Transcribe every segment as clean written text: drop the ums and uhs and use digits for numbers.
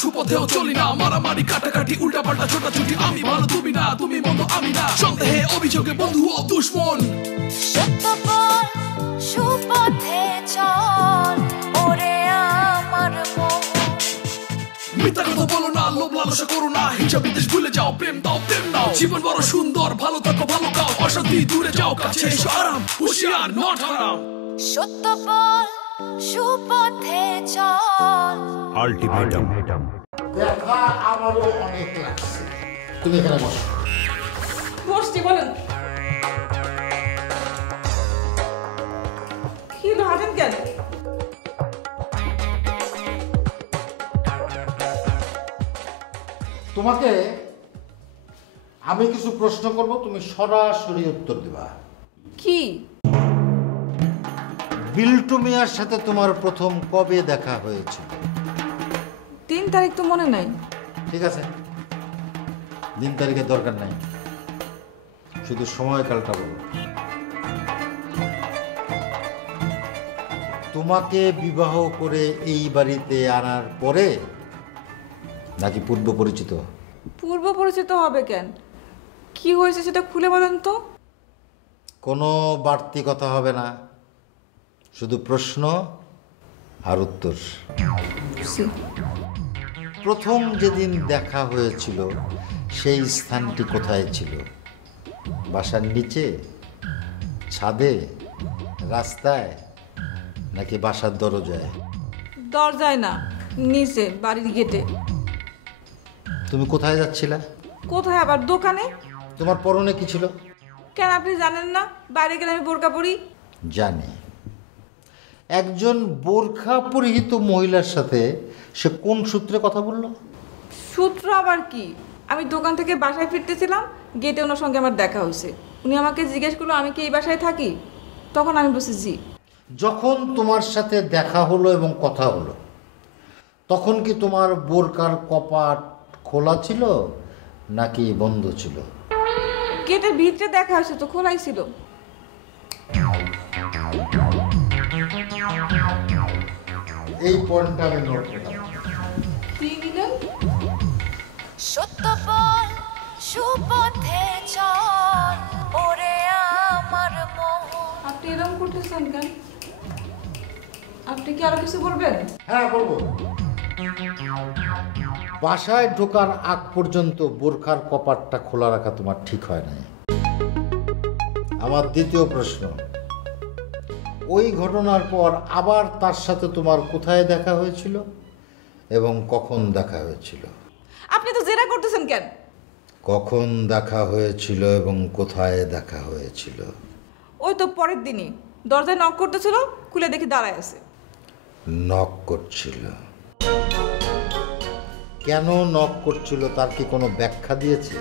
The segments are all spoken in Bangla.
সুপথেও চলি না, মারামারি কাটাকাটি উল্টা পাল্টা ছোটাছুটি, আমি ভালো তুমি না, তুমি মন্দ আমি না, সন্দেহে অভিযোগে বন্ধু ও দুশ্মন। সত্য বল সুপথে চল ওরে আমার মন। মিথ্যা কথা বলো না, লোভ লালসা করো না, হিংসা বিদ্বেষ ভুলে যাও, প্রেম দাও প্রেম নাও, জীবন বড় সুন্দর, ভালো থাকো ভালো খাও, অশান্তি দূরে যাও, কাছে এসো আরাম, হুঁশিয়ার নট হারাম। সত্য বল সুপথে চল। আলটিমেটাম। দেখা আমারও অনেক লাগছে, তুমি এখানে বসো। বসছি, বলেন কি হাঁটেন কেন? তোমাকে আমি কিছু প্রশ্ন করব, তুমি সরাসরি উত্তর দিবা। কি? বিল্টু মিয়ার সাথে তোমার প্রথম কবে দেখা হয়েছিল? 3 তারিখ তো মনে নাই। ঠিক আছে, দিন তারিখের দরকার নাই, শুধু সময়কালটা বলো। তোমাকে বিবাহ করে এই বাড়িতে আনার পরে নাকি পূর্ব পরিচিত? পূর্ব পরিচিত হবে কেন? কি হয়েছে সেটা খুলে বলেন তো। কোনো বাড়তি কথা হবে না, শুধু প্রশ্ন আর উত্তর। প্রথম যেদিন দেখা হয়েছিল সেই স্থানটি কোথায় ছিল? বাসার নিচে, ছাদে, রাস্তায়, নাকি বাসার দরজায়? দরজায় না, নিচে, বাড়ির গেটে। তুমি কোথায় যাচ্ছিলা? কোথায় আবার? দোকানে। তোমার পরনে কি ছিল? কেন আপনি জানেন না? বাইরে গেলে আমি বোরকা পরি। জানি। একজন বোরখা পরিহিত মহিলার সাথে সে কোন সূত্রে কথা বলল? সূত্র আবার কি? আমি দোকান থেকে বাসায় ফিরতেছিলাম, গেটে ওনার সঙ্গে আমার দেখা হয়েছে। উনি আমাকে জিজ্ঞেস করলো আমি কি এই বাসায় থাকি, তখন আমি বলছি জি। যখন তোমার সাথে দেখা হলো এবং কথা হলো, তখন কি তোমার বোরকার কপাট খোলা ছিল নাকি বন্ধ ছিল? গেটের ভিতরে দেখা হয়েছে তো, খোলাই ছিল। এই পয়েন্টটা আমি নোট করলাম। কি দিলেন? সত্য বল সুপথে চল ওরে আমার মন। আপনি এরকম করতেছেন কেন? আপনি কি আরো কিছু বলবেন? হ্যাঁ বলবো। বাসায় ঢোকার আগ পর্যন্ত বোরখার কপাটটা খোলা রাখা তোমার ঠিক হয় নাই। আমার দ্বিতীয় প্রশ্ন, ওই ঘটনার পর আবার তার সাথে তোমার কোথায় দেখা হয়েছিল এবং কখন দেখা হয়েছিল? আপনি তো জেরা করতেছেন কেন? কখন দেখা হয়েছিল এবং কোথায় দেখা হয়েছিল? ওই তো পরের দিনই দরজায় নক করতেছিল, খুলে দেখি দাঁড়ায় আছে। নক করছিল? কেন নক করছিল তার কি কোনো ব্যাখ্যা দিয়েছে?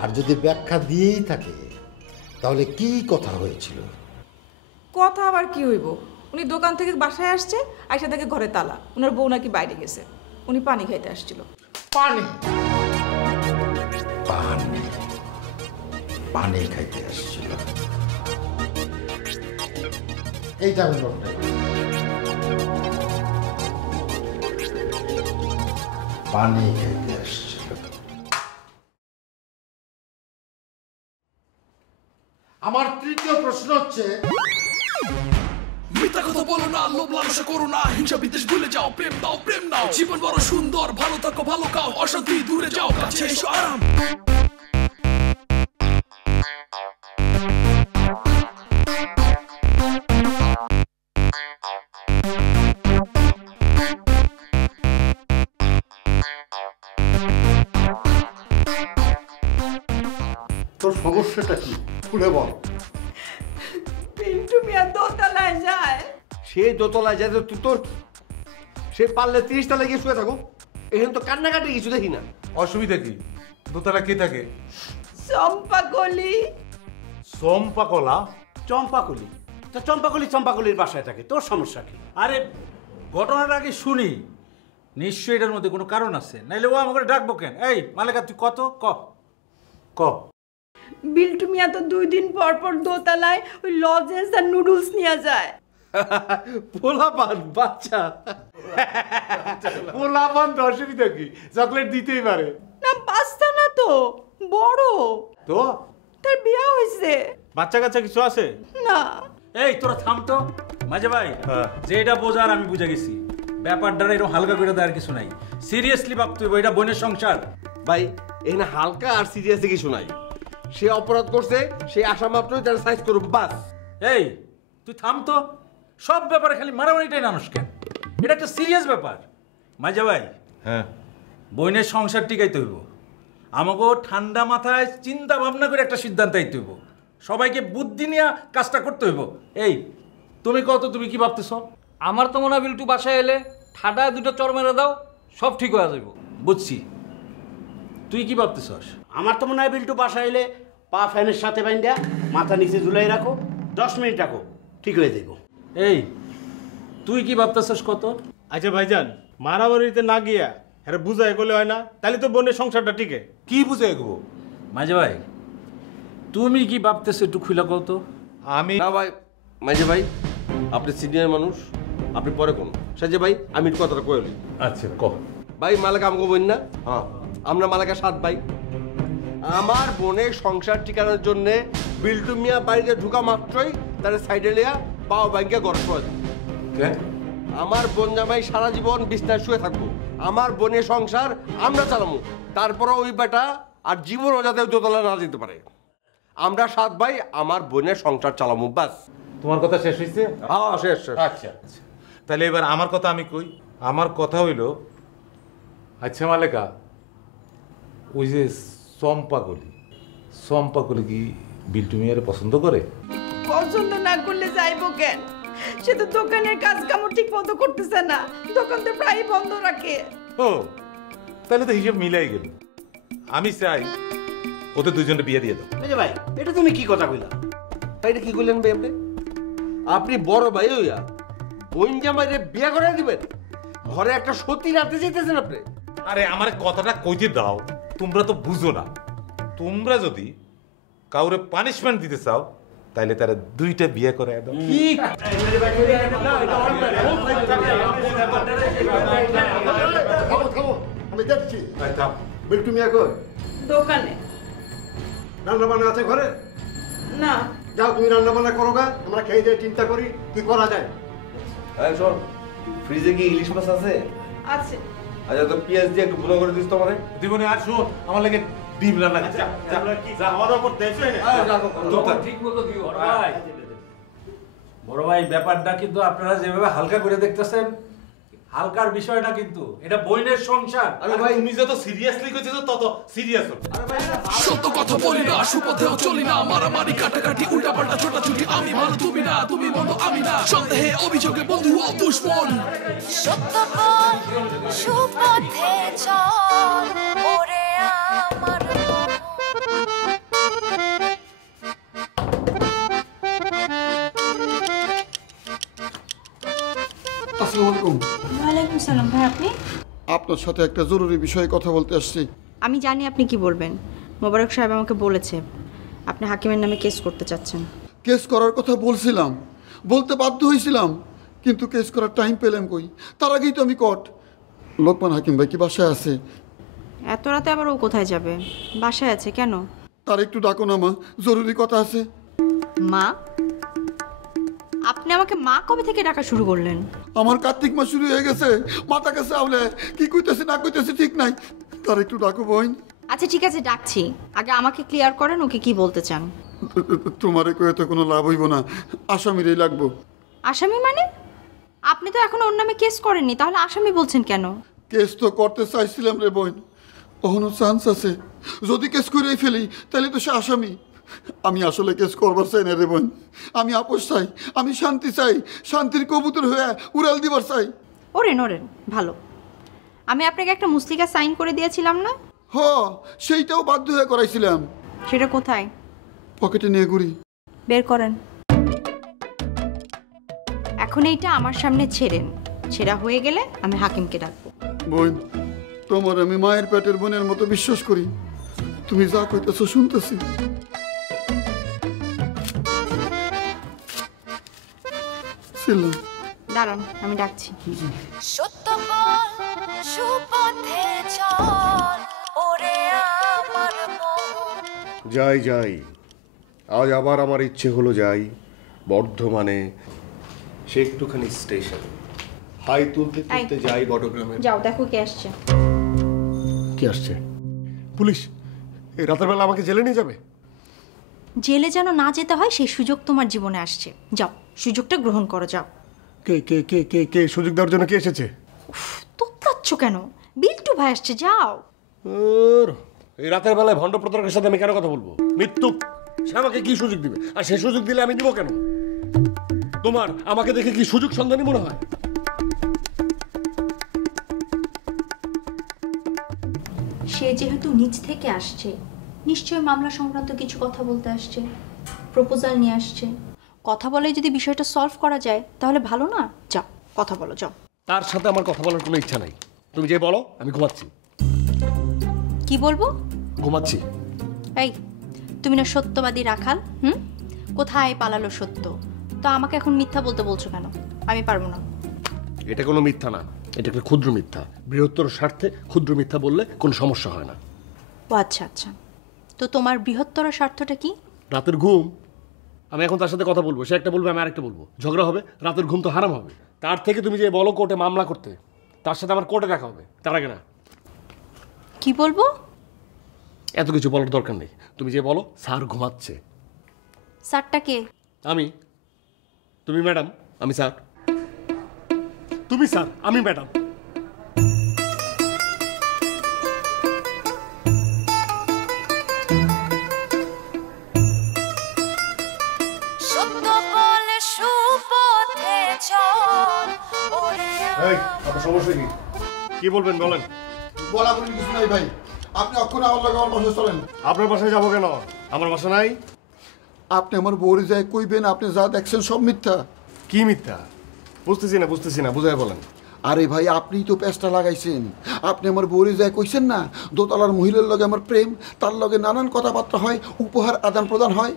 আর যদি ব্যাখ্যা দিয়েই থাকে তাহলে কি কথা হয়েছিল? কথা আবার কি হইব? উনি দোকান থেকে বাসায় আসছে, আইসা থেকে ঘরে তালা, ওনার বউ নাকি বাইরে গেছে, উনি পানি খাইতে আসছিল। পানি? পানি? পানি খাইতে আসছিল? এইটা আমি নোট নেব। পানি খাইতে আসছিল। আমার তৃতীয় প্রশ্ন হচ্ছে, মিথ্যা কথা বলো না, লোভ লালসা করো না, হিংসা বিদ্বেষ ভুলে যাও, প্রেম দাও প্রেম নাও, জীবন বড় সুন্দর, ভালো থাকো ভালো খাও, অশান্তি দূরে যাও, কাছে এসো আরাম। তোর সমস্যাটা কি খুলে বল। পিন্টু মিয়া দোতলায় যায়। সে দোতলায় যায় তো তোর, সে পারলে 30 তলায় গিয়ে শুয়ে থাকো। এখানে তো কান্নাকাটি কিছু দেখি না। অসুবিধা কি? দোতলা কে থাকে? চম্পাকলি। চম্পাকলা? চম্পাকলি? তা চম্পাকলির বাসায় থাকে, তোর সমস্যা কি? আরে ঘটনাটা আগে শুনি, নিশ্চয়ই এটার মধ্যে কোনো কারণ আছে, নাইলে ও আমাকে ডাকবো কেন? এই মালেকা তুই কত ক। বিল্টু মিয়া তো 2 দিন পর পর দোতলায় ওই লজেন্স আর নুডলস নিয়ে যায়। পোলাপান বাচ্চা পোলাপান তো অসুবিধা কি, চকলেট দিতেই পারে। না বাচ্চা না তো, বড়। তো তার বিয়ে হয়েছে। বাচ্চা কাচ্চা কিছু আছে? না। এই তোরা থাম তো মাঝে ভাই, যেটা বোঝার আমি বুঝে গেছি। ব্যাপারটা এরকম হালকা করে দেওয়ার কিছু নাই, সিরিয়াসলি ভাবতে হবে। এটা বোনের সংসার ভাই, এখানে হালকা আর সিরিয়াসে কিছু নাই। সে অপরাধ করছে, সে আসা মাত্রই তার সাইজ করুক বাস। এই তুই থাম তো, সব ব্যাপারে খালি মারামারিটাই মানুষ কেন? এটা একটা সিরিয়াস ব্যাপার মাঝে ভাই। হ্যাঁ, বোনের সংসার টিকাইতে হইব। আমাকে ঠান্ডা মাথায় চিন্তা ভাবনা করে একটা সিদ্ধান্ত নিতে হইব, সবাইকে বুদ্ধি নিয়ে কাজটা করতে হইব। এই তুমি কত, তুমি কি ভাবতেছ? আমার তো মনে হয় বিল্টু বাসায় এলে ঠাডায় দুটো চর মেরে দাও, সব ঠিক হয়ে যাইব। বুঝছি, তুই কি ভাবতেছস? আমার তো মনে হয় বিল্টু বাসায় এলে পা ফ্যানের সাথে বাইন্দা মাথা নিচে ঝুলাই রাখো, 10 মিনিট রাখো, ঠিক হয়ে যাইব। এই তুই কি ভাবতেছস কত? আচ্ছা ভাইজান, মারামারিতে না গিয়া আরে বুঝাই বলে হয় না, তাহলে তো বোনের সংসারটা টিকে। কি বুঝে এগোবো? মাঝে ভাই তুমি কি ভাবতেছো একটু খুলে কও তো। আমি না ভাই, মাঝে ভাই আপনি সিনিয়র মানুষ, আপনি পরে কোন সাজে ভাই, আমি কথাটা কইলি। আচ্ছা কহ। ভাই মালাকা আমাকে বই না, হ্যাঁ আমরা মালাকা 7 ভাই। আমার বোনের সংসার ঠিকানোর জন্য বিল্টু মিয়া বাড়িতে ঢুকা মাত্রই তার সাইডে লিয়া পাও ব্যাংকে গড় করে দেয়। আমার বোন জামাই সারা জীবন বিছনায় শুয়ে থাকবো, আমার বোনের সংসার আমরা চালাবো, তারপরে ওই বেটা আর জীবনও যাতে দোতলা না যেতে পারে। আমরা 7 ভাই, আমার বোনের সংসার চালাবো বাস। তোমার কথা শেষ হয়েছে? হ্যাঁ শেষ শেষ। আচ্ছা আচ্ছা, তাহলে এবার আমার কথা আমি কই। আমার কথা হইল, আচ্ছা মালেকা, ওই যে চম্পাকলি কি বিল্টু মিয়ারে পছন্দ করে? পছন্দ না করলে যাইবো কেন? সে তো দোকানের কাজ কাম ঠিক মতো করতেছে না, দোকান তো প্রায় বন্ধ রাখে। ও তাহলে তো হিসেব মিলাই গেল। আমি চাই ওদের দুজনে বিয়ে দিয়ে দাও। বুঝে ভাই, এটা তুমি কি কথা কইলা? ভাই এটা কি করলেন ভাই আপনি? আপনি বড় ভাই হইয়া বোন জামাইরে বিয়ে করে দিবেন? ঘরে একটা সতী রাতে যেতেছেন আপনি? আরে আমার কথাটা কইতে দাও, তোমরা তো বুঝো না। তোমরা যদি কাউরে পানিশমেন্ট দিতে চাও তাহলে তারা 2টা বিয়ে করে দাও। কি আমি দেখছি বিল্টু মিয়া কই? দোকানে। রান্না বান্না আছে ঘরে? না। যাও তুমি রান্না বান্না করো গা, আমরা খেয়ে দিয়ে চিন্তা করি কি করা যায়। হ্যাঁ শোন, ফ্রিজে কি ইলিশ মাছ আছে? আছে। আচ্ছা তো পেঁয়াজ দিয়ে একটু গুঁড়ো করে দিস তো আমারে। দিবনে আর শোন, আমার লাগে ডিম রান্না করছে। ঠিক মতো দিও ভাই। বড় ভাই ব্যাপারটা কিন্তু আপনারা যেভাবে হালকা করে দেখতেছেন, হালকার বিষয়টা কিন্তু এটা বোনের সংসার। আরে ভাই তুমি যত সিরিয়াসলি কইছো তত সিরিয়াস হচ্ছে। সত্য কথা বলি না, সুপথেও চলি না, মারামারি কাটাকাটি উল্টা পাল্টা ছোটাছুটি, আমি ভালো তুমি না, তুমি বন্ধু আমি না, সন্দেহে অভিযোগে বন্ধু ও দুশ্মন। সত্য বল সুপথে চল ওরে আমার মন। আসসালামু আলাইকুম। ওয়ালাইকুম সালাম। ভাই আপনি? আপনার সাথে একটা জরুরি বিষয়ে কথা বলতে আসছি। আমি জানি আপনি কি বলবেন। মোবারক সাহেব আমাকে বলেছে আপনি হাকিমের নামে কেস করতে চাচ্ছেন। কেস করার কথা বলছিলাম, বলতে বাধ্য হয়েছিলাম, কিন্তু কেস করার টাইম পেলাম কই? তার আগেই তো আমি কট। লোকমান হাকিম ভাই কি বাসায় আছে? এত রাতে আবার ও কোথায় যাবে? বাসায় আছে। কেন? তার একটু ডাকো না মা, জরুরি কথা আছে। মা? আপনি আমাকে মা কবে থেকে ডাকা শুরু করলেন? আমার কার্তিক মাস শুরু হয়ে গেছে, মাথা কাছে আউলে কি কইতেছে না কইতেছে ঠিক নাই। তার একটু ডাকো বোন। আচ্ছা ঠিক আছে, ডাকছি। আগে আমাকে ক্লিয়ার করেন ওকে কি বলতে চান। তোমারে কয়ে তো কোনো লাভ হইব না, আসামিরই লাগবো। আসামি মানে? আপনি তো এখনো ওর নামে কেস করেননি, তাহলে আসামি বলছেন কেন? কেস তো করতে চাইছিলাম রে বোন, কখনো চান্স আছে। যদি কেস করেই ফেলি তাহলে তো সে আসামি। আমি আসলে কেস করবার চাই না রে বোন, আমি আপোষ চাই, আমি শান্তি চাই, শান্তির কবুতর হয়ে উড়াল দিবার চাই। ওরেন ওরেন, ভালো। আমি আপনাকে একটা মুসলিকা সাইন করে দিয়েছিলাম না? হ, সেইটাও বাধ্য হয়ে করাইছিলাম। সেটা কোথায়? পকেটে নিয়ে ঘুরি। বের করেন। এখন এইটা আমার সামনে ছেড়েন, ছেঁড়া হয়ে গেলে আমি হাকিমকে ডাকবো। বোন, তোমার আমি মায়ের পেটের বোনের মতো বিশ্বাস করি, তুমি যা কইতেছো শুনতেছি। আসছিলাম। দাঁড়ান, আমি ডাকছি। সত্য বল সুপথে চল ওরে আমার মন। যাই যাই, আজ আবার আমার ইচ্ছে হলো যাই বর্ধমানে, সে একটুখানি স্টেশন হাই তুলতে তুলতে যাই বটগ্রামে। যাও দেখো কে আসছে। কি আসছে? পুলিশ এই রাতের বেলা আমাকে জেলে নিয়ে যাবে? জেলে যেন না যেতে হয় সেই সুযোগ তোমার জীবনে আসছে, যাও সুযোগটা গ্রহণ করো, যাও। কে কে কে কে কে সুযোগ দেওয়ার জন্য কে এসেছে? তোত্তাচ্ছ কেন? বিল্টু ভাই আসছে, যাও। এই রাতের বেলায় ভণ্ড প্রতারকের সাথে আমি কেন কথা বলবো? মৃত্যু, সে আমাকে কি সুযোগ দিবে? আর সে সুযোগ দিলে আমি দিব কেন? তোমার আমাকে দেখে কি সুযোগ সন্ধানী মনে হয়? সে যেহেতু নিজ থেকে আসছে, নিশ্চয়ই মামলা সংক্রান্ত কিছু কথা বলতে আসছে, প্রপোজাল নিয়ে আসছে। কথা বলে যদি বিষয়টা সলভ করা যায় তাহলে ভালো না? যাও কথা বলো, যাও। তার সাথে আমার কথা বলার কোনো ইচ্ছা নাই। তুমি যে বলো, আমি ঘুমাচ্ছি। কি বলবো? ঘুমাচ্ছি। এই, তুমি না সত্যবাদী রাখাল? কোথায় পালালো সত্য? তো আমাকে এখন মিথ্যা বলতে বলছো কেন? আমি পারবো না। এটা কোনো মিথ্যা না, এটা একটা ক্ষুদ্র মিথ্যা। বৃহত্তর স্বার্থে ক্ষুদ্র মিথ্যা বললে কোনো সমস্যা হয় না। ও আচ্ছা আচ্ছা, তো তোমার বৃহত্তর স্বার্থটা কি? রাতের ঘুম। আমি এখন তার সাথে কথা বলবো, সে একটা বলবে, আমি আরেকটা বলবো, ঝগড়া হবে, রাতের ঘুম তো হারাম হবে। তার থেকে তুমি যে বলো কোর্টে মামলা করতে, তার সাথে আমার কোর্টে দেখা হবে, তার আগে না। কি বলবো? এত কিছু বলার দরকার নেই। তুমি যে বলো স্যার ঘুমাচ্ছে। স্যারটা কে? আমি। তুমি ম্যাডাম, আমি স্যার। তুমি স্যার, আমি ম্যাডাম। সত্য বল সুপথে চল ওরে। এই, আপনার সমস্যা কি? কি বলবেন বলেন। বলা বলি কিছু নাই ভাই, আপনি অক্ষণ আমার লগে আমার বাসায় চলেন। আপনার বাসায় যাবো কেন? আমার বাসা নাই। আপনি আমার বউরে যায় কইবেন আপনি যা দেখছেন সব মিথ্যা। কি মিথ্যা? বুঝতেছি না, বুঝাই বলেন। আরে ভাই, আপনিই তো পেঁচটা লাগাইছেন। আপনি আমার বউরে যায় কইছেন না দোতলার মহিলার লগে আমার প্রেম, তার লগে নানান কথাবার্তা হয়, উপহার আদান প্রদান হয়।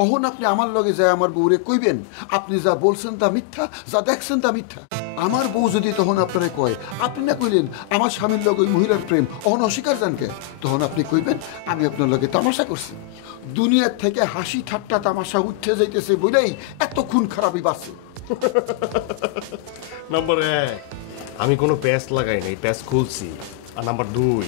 অহন আপনি আমার লগে যায় আমার বউরে কইবেন আপনি যা বলছেন তা মিথ্যা, যা দেখছেন তা মিথ্যা। আমার বউ যদি তখন আপনারে কয় আপনি না কইলেন আমার স্বামীর লগে ওই মহিলার প্রেম, অহন অস্বীকার জানকে, তখন আপনি কইবেন আমি আপনার লগে তামাশা করছি। দুনিয়ার থেকে হাসি ঠাট্টা তামাশা উঠে যাইতেছে বলেই এত খুন খারাপই বাড়ছে। নম্বর 1, আমি কোনো প্যাচ লাগাই নাই, প্যাচ খুলছি। আর নাম্বার 2,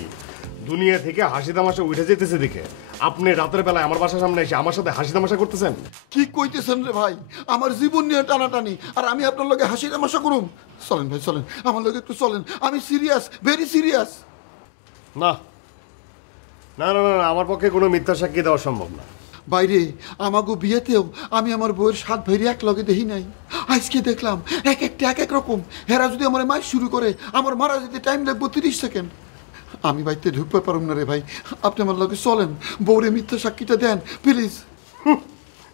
দুনিয়া থেকে হাসি তামাশা উঠে যেতেছে দেখে আপনি রাতের বেলায় আমার বাসার সামনে এসে আমার সাথে হাসি তামাশা করতেছেন। কি কইতেছেন রে ভাই? আমার জীবন নিয়ে টানাটানি, আর আমি আপনার লগে হাসি তামাশা করুম? চলেন ভাই চলেন, আমার লগে একটু চলেন, আমি সিরিয়াস, ভেরি সিরিয়াস। না না না না, আমার পক্ষে কোনো মিথ্যা সাক্ষী দেওয়া সম্ভব না। বাইরে আমাগো বিয়েতেও আমি আমার বউয়ের 7 ভাইরে এক লগে দেখি নাই। আজকে দেখলাম এক একটা এক এক রকম। হেরা যদি আমার মাইক শুরু করে আমার মারা যেতে টাইম লাগবে 30 সেকেন্ড। আমি বাড়িতে ঢুকতে পারুম না রে ভাই, আপনি আমার লগে চলেন, বউরে মিথ্যা সাক্ষীটা দেন প্লিজ।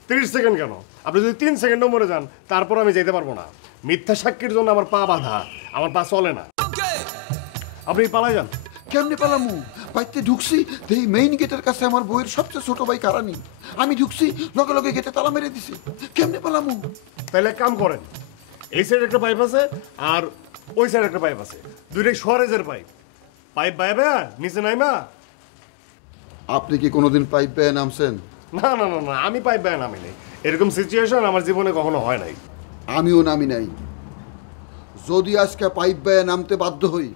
30 সেকেন্ড কেন? আপনি যদি 3 সেকেন্ডও মরে যান তারপর আমি যেতে পারবো না। মিথ্যা সাক্ষীর জন্য আমার পা বাঁধা, আমার পা চলে না। আপনি পালাই যান। কেমনে পালামু? বাড়িতে ঢুকছি এই মেইন গেটের কাছে আমার বউয়ের সবচেয়ে ছোট ভাই কারানি। আমি ঢুকছি লগে লগে গেটে তালা মেরে দিছি। কেমনে পালামু? তাহলে এক কাম করেন, এই সাইড একটা পাইপ আছে আর ওই সাইড একটা পাইপ আছে, দুইটাই সোয়ারেজের পাইপ। পাইপ বাইবে নিচে নাইমা। আপনি কি কোনোদিন পাইপ বেয়ে নামছেন? না না না না, আমি পাইপ বেয়ে নামি নাই। এরকম সিচুয়েশন আমার জীবনে কখনো হয় নাই। আমিও নামি নাই। যদি আজকে পাইপ বেয়ে নামতে বাধ্য হই,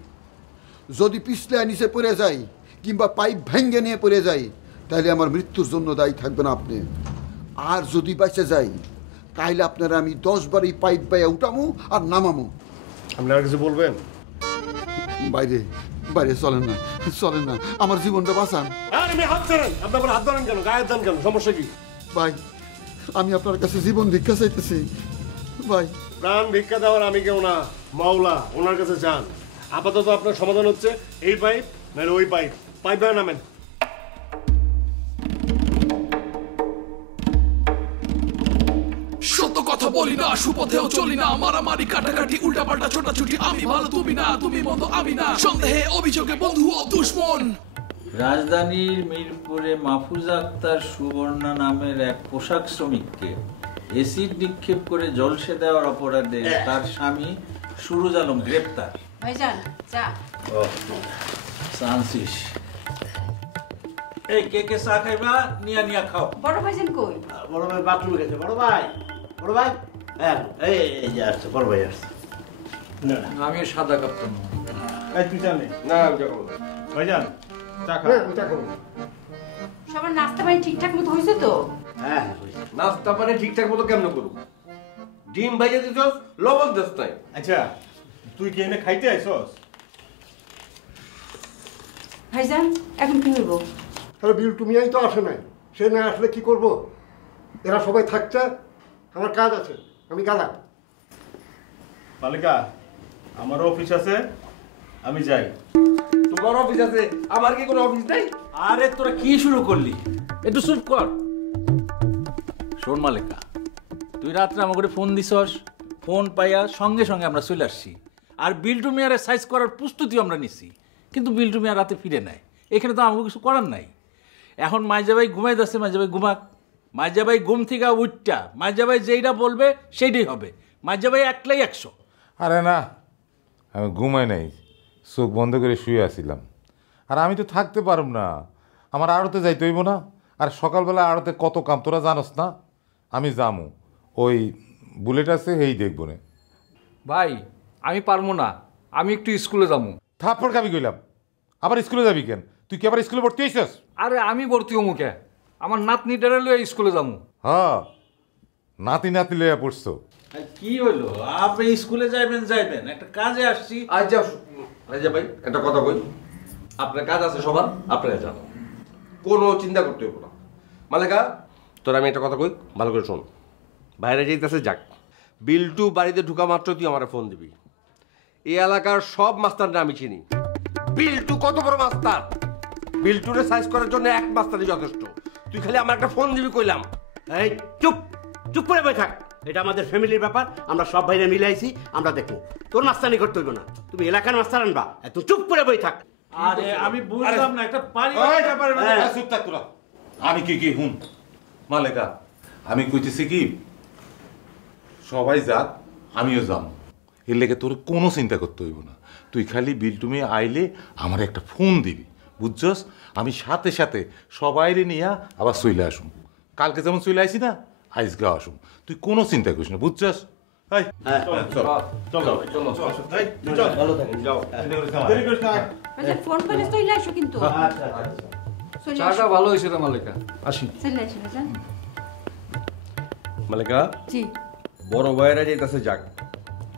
যদি পিছলে নিচে পড়ে যাই কিংবা পাইপ ভেঙ্গে নিয়ে পড়ে যাই, তাহলে আমার মৃত্যুর জন্য দায়ী থাকবেন আপনি। আর যদি বেঁচে যাই তাহলে আপনারা আমি 10 বার এই পাইপ বেয়ে উঠামু আর নামামু। আপনি আর কিছু বলবেন? বাইরে বাইরে চলেন না, চলেন না, আমার জীবনটা বাঁচান। আপনি হাত ধরেন, আপনি আবার হাত ধরেন কেন? গায়ের দেন কেন? সমস্যা কি? ভাই, আমি আপনার কাছে জীবন ভিক্ষা চাইতেছি ভাই। প্রাণ ভিক্ষা দেওয়ার আমি কেউ না, মাওলা, ওনার কাছে যান। আপাতত আপনার সমাধান হচ্ছে এই পাইপ নাহলে ওই পাইপ। পাইপ বেয়ে নামেন। সত্য কথা বলি না, সুপথেও চলি না, মারামারি কাটাকাটি উল্টাপাল্টা ছোটাছুটি, আমি ভালো তুমি না, তুমি মন্দ আমি না, সন্দেহে অভিযোগে বন্ধু ও দুশ্মন। রাজধানীর মিরপুরে মাহফুজা আক্তার সুবর্ণা নামের এক পোশাক শ্রমিককে এসিড নিক্ষেপ করে জলসে দেওয়ার অপরাধে তার স্বামী সুরজ আলম গ্রেপ্তার। ভাইজান চা। সানসিস এই কে চা খাইবা নিয়া নিয়া খাও। বড় ভাইজান কই? বড় ভাই বাথরুমে গেছে। বড় ভাই হ্যাঁ এই যে আসছে, বড় ভাই আসছে। আমি সাদা কাপ তো এই তুই জানি না ভাইজান চা খা। চা করুন। সবার নাস্তা পানি ঠিকঠাক মতো হয়েছে তো? হ্যাঁ নাস্তা পানি ঠিকঠাক মতো কেমন করুন? ডিম ভাইজা দিছস, লবণ দিস নাই। আচ্ছা তুই কি এনে খাইতে আইছস? ভাইজান এখন কি হইব? আরে বিল্টু মিয়াই তো আসে নাই, সে না আসলে কি করব? এরা সবাই থাকছে, আমার কাজ আছে, আমি গেলাম। মালিকা আমার অফিস আছে, আমি যাই। তোমার অফিস আছে, আমার কি কোনো অফিস নাই? আরে তোরা কি শুরু করলি? একটু চুপ কর। শোন মালিকা, তুই রাত্রে আমাকে ফোন দিছস, ফোন পাইয়া সঙ্গে সঙ্গে আমরা চলে আসছি। আর বিল্টু মিয়ারে সাইজ করার প্রস্তুতিও আমরা নিছি, কিন্তু বিল্টু মিয়া রাতে ফিরে নাই। এখানে তো আমাকে কিছু করার নাই। এখন মাইজাবাই ঘুমাই যাচ্ছে, মাইজাবাই ঘুমাক। মাইজাবাই ঘুম থেকে উঠটা মাইজাবাই যেইটা বলবে সেইটাই হবে। মাইজাবাই একলাই 100। আরে না, আমি ঘুমাই নাই, চোখ বন্ধ করে শুয়ে আসছিলাম। আর আমি তো থাকতে পারব না, আমার আড়তে যাইতে হইব না। আর সকালবেলা আড়তে কত কাম তোরা জানোস না। আমি যামু, ওই বুলেট আছে এই দেখবো না। ভাই আমি পারবো না, আমি একটু স্কুলে যাবো। থাপ্পড় খাবি কইলাম, আবার স্কুলে যাবি কেন? তুই কি আবার স্কুলে ভর্তি হয়েছিস? আরে আমি ভর্তি হবো কে? আমার নাতনিটারে লইয়া স্কুলে যাবো। হ্যাঁ, নাতি লইয়া পড়ছো। কি হইলো? আপনি স্কুলে যাইবেন, একটা কাজে আসছি। আচ্ছা ভাই একটা কথা কই, আপনার কাজ আছে সবার, আপনারা যান, কোনো চিন্তা করতে হবে না। মালিকা তোর আমি একটা কথা কই, ভালো করে শোন। বাইরে যাইতেছে যাক, বিল্টু বাড়িতে ঢুকা মাত্র তুই আমার ফোন দিবি। এই এলাকার সব মাস্টাররা আমি চিনি। বিল্টু কত বড় মাস্টার, বিল্টুরে সাইজ করার জন্য এক মাস্টারই যথেষ্ট। তুই খালি আমার একটা ফোন দিবি কইলাম। এই চুপ করে বই থাক, এটা আমাদের ফ্যামিলির ব্যাপার, আমরা সব ভাইরা মিলাইছি, আমরা দেখবো। তোর মাস্তানি করতে হইব না, তুমি এলাকার মাস্টার আনবা, এত চুপ করে বই থাক। আরে আমি বুঝলাম না, একটা পারিবারিক ব্যাপারের মধ্যে চুপ থাক তোরা। আমি কি হুন মালেকা, আমি কইতেছি কি সবাই যাক, আমিও যাম। এর লেগে তোর কোনো চিন্তা করতে হইব না। তুই খালি বিল্টুমি আইলে আমার একটা ফোন দিবি, বুঝছস? আমি সাথে সাথে সবাইরে নিয়ে আবার চলে আসুম। কালকে যেমন চলে আসি না, আইসগা আসুম। তুই কোনো চিন্তা করিস না, বুঝছস? ফোন করে চলে আসো কিন্তু। চাটা ভালো হয়েছে রে মালিকা, আসি। মালিকা জি বড় ভাইয়েরা যাইতেছে যাক,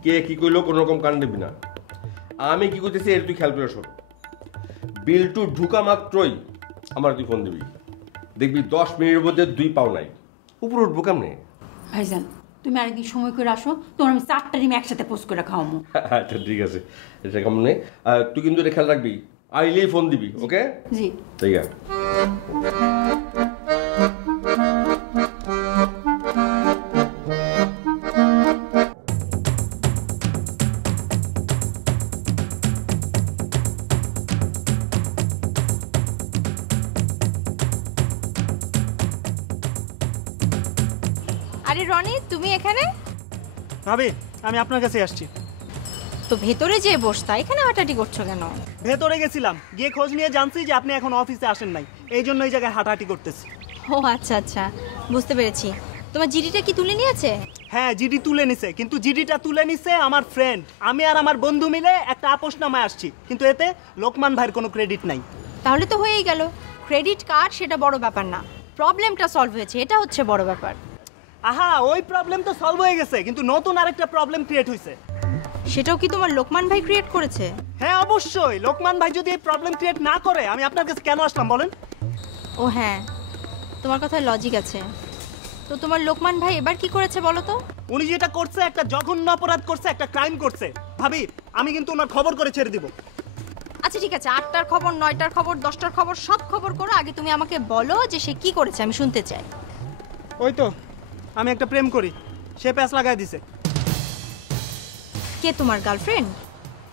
কে কি কইলো কোনো রকম কান দিবি না। আমি কি করতেছি এর তুই খেয়াল করে শোন। বিল্টু ঢুকা মাত্রই আমার তুই ফোন দিবি, দেখবি 10 মিনিটের মধ্যে 2 পাও নাই, উপরে উঠবো কেমনে? ভাইজান তুমি আরেকদিন সময় করে আসো, তোমার আমি 4টা ডিম একসাথে পোস্ট করে খাওয়াবো। আচ্ছা ঠিক আছে, এটা কেমনে? তুই কিন্তু এটা খেয়াল রাখবি, আইলেই ফোন দিবি, ওকে? জি ঠিক আছে। আরে রনি, তুমি এখানে? ভাবি আমি আপনার কাছে আসছি। তো ভেতরে যে বসতা, এখানে হাঁটাহাঁটি করছো কেন? ভেতরে গেছিলাম, গিয়ে খোঁজ নিয়ে জানছি যে আপনি এখন অফিসে আসেন নাই, এই জন্য এই জায়গায় হাঁটাহাঁটি করতেছি। ও আচ্ছা আচ্ছা, বুঝতে পেরেছি। তোমার জিডিটা কি তুলে নিয়েছে? হ্যাঁ জিডি তুলে নিছে, কিন্তু জিডিটা তুলে নিছে আমার ফ্রেন্ড। আমি আর আমার বন্ধু মিলে একটা আপোষনামায় আসছি, কিন্তু এতে লোকমান ভাইয়ের কোনো ক্রেডিট নাই। তাহলে তো হয়েই গেল। ক্রেডিট কার্ড সেটা বড় ব্যাপার না, প্রবলেমটা সলভ হয়েছে, এটা হচ্ছে বড় ব্যাপার। আহা, ওই প্রবলেম তো সলভ হয়ে গেছে, কিন্তু নতুন আরেকটা প্রবলেম ক্রিয়েট হয়েছে। সেটাও কি তোমার লোকমান ভাই ক্রিয়েট করেছে? হ্যাঁ অবশ্যই, লোকমান ভাই যদি এই প্রবলেম ক্রিয়েট না করে আমি আপনার কাছে কেন আসলাম বলেন? ও হ্যাঁ, তোমার কথায় লজিক আছে। তো তোমার লোকমান ভাই এবার কি করেছে বলো তো? উনি যেটা করছে একটা জঘন্য অপরাধ করছে, একটা ক্রাইম করছে। ভাবি আমি কিন্তু ওনার খবর করে ছেড়ে দিব। আচ্ছা ঠিক আছে, 8টার খবর, 9টার খবর, 10টার খবর, সব খবর করো। আগে তুমি আমাকে বলো যে সে কি করেছে, আমি শুনতে চাই। ওই তো আমি একটা প্রেম করি, সে প্যাচ লাগাই দিছে। কে তোমার গার্লফ্রেন্ড?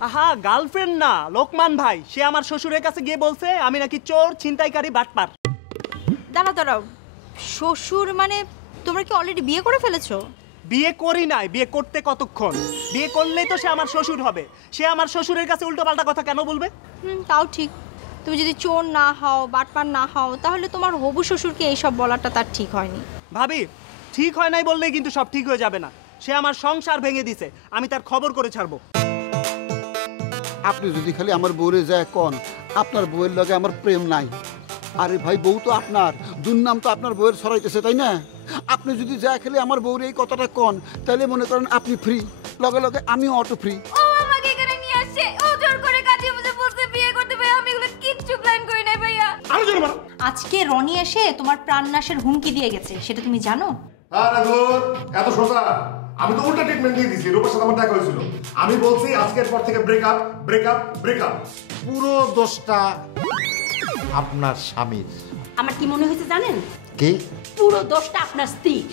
আহা গার্লফ্রেন্ড না, লোকমান ভাই। সে আমার শ্বশুরের কাছে গিয়ে বলছে আমি নাকি চোর, ছিনতাইকারী, বাটপার। দাঁড়াও, শ্বশুর মানে তোমরা কি অলরেডি বিয়ে করে ফেলেছো? বিয়ে করি নাই, বিয়ে করতে কতক্ষণ? বিয়ে করলেই তো সে আমার শ্বশুর হবে। সে আমার শ্বশুরের কাছে উল্টোপাল্টা কথা কেন বলবে? তাও ঠিক। তুমি যদি চোর না হও, বাটপার না হও, তাহলে তোমার হবু শ্বশুরকে এইসব বলাটা তার ঠিক হয়নি। ভাবি, ঠিক হয় নাই বললেই কিন্তু সব ঠিক হয়ে যাবে না। সে আমার সংসার ভেঙে দিছে, আমি তার খবর করে ছাড়বো। আপনি যদি খালি আমার বউরে যায় কন আপনার বউয়ের লগে আমার প্রেম নাই, আরে ভাই বউ তো আপনার, দুর্নাম তো আপনার বউয়ের ছড়াইতেছে, তাই না? আপনি যদি যায় খালি আমার বউরে এই কথাটা কন, তাহলে মনে করেন আপনি ফ্রি, লগে লগে আমিও অটো ফ্রি। ও আমাকে এখানে নিয়ে আসছে, ও জোর করে কাজে বুঝে বলছে বিয়ে করতে। ভাই আমি এগুলো কিচ্ছু প্ল্যান করি নাই ভাইয়া। আজকে রনি এসে তোমার প্রাণনাশের হুমকি দিয়ে গেছে, সেটা তুমি জানো? আরে ধুর, এত সোজা? আমি তো উল্টা ট্রিটমেন্ট দিয়ে দিছি। রূপার সাথে আমার দেখা হয়েছিল, আমি বলছি আজকের পর থেকে ব্রেকআপ ব্রেকআপ ব্রেকআপ। পুরো দোষটা আপনার স্বামীর। আমার কি মনে হয়েছে জানেন? কি? পুরো দোষটা আপনার স্ত্রীর।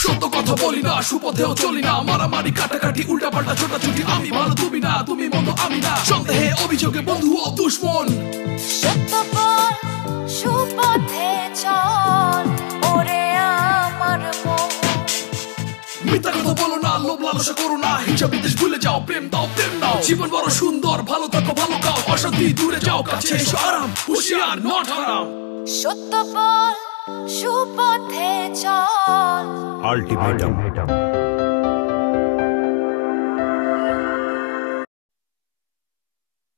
সত্য কথা বলি না, সুপথেও চলি না, মারামারি কাটাকাটি উল্টাপাল্টা ছোটাছুটি, আমি ভালো তুমি না, তুমি মন্দ আমি না, সন্দেহে অভিযোগে বন্ধু ও দুশ্মন। সত্য বল, সুপথে চল, ওরে আমার মন। মিথ্যা কথা বলো না, লোভ লালসা করো না, হিংসা বিদ্বেষ ভুলে যাও, প্রেম দাও প্রেম নাও, জীবন বড় সুন্দর, ভালো থাকো ভালো খাও, অশান্তি দূরে যাও, কাছে এসো আরাম, হুঁশিয়ার নট হারাম। সত্য বল, সুপথে চল। আল্টিমেটাম।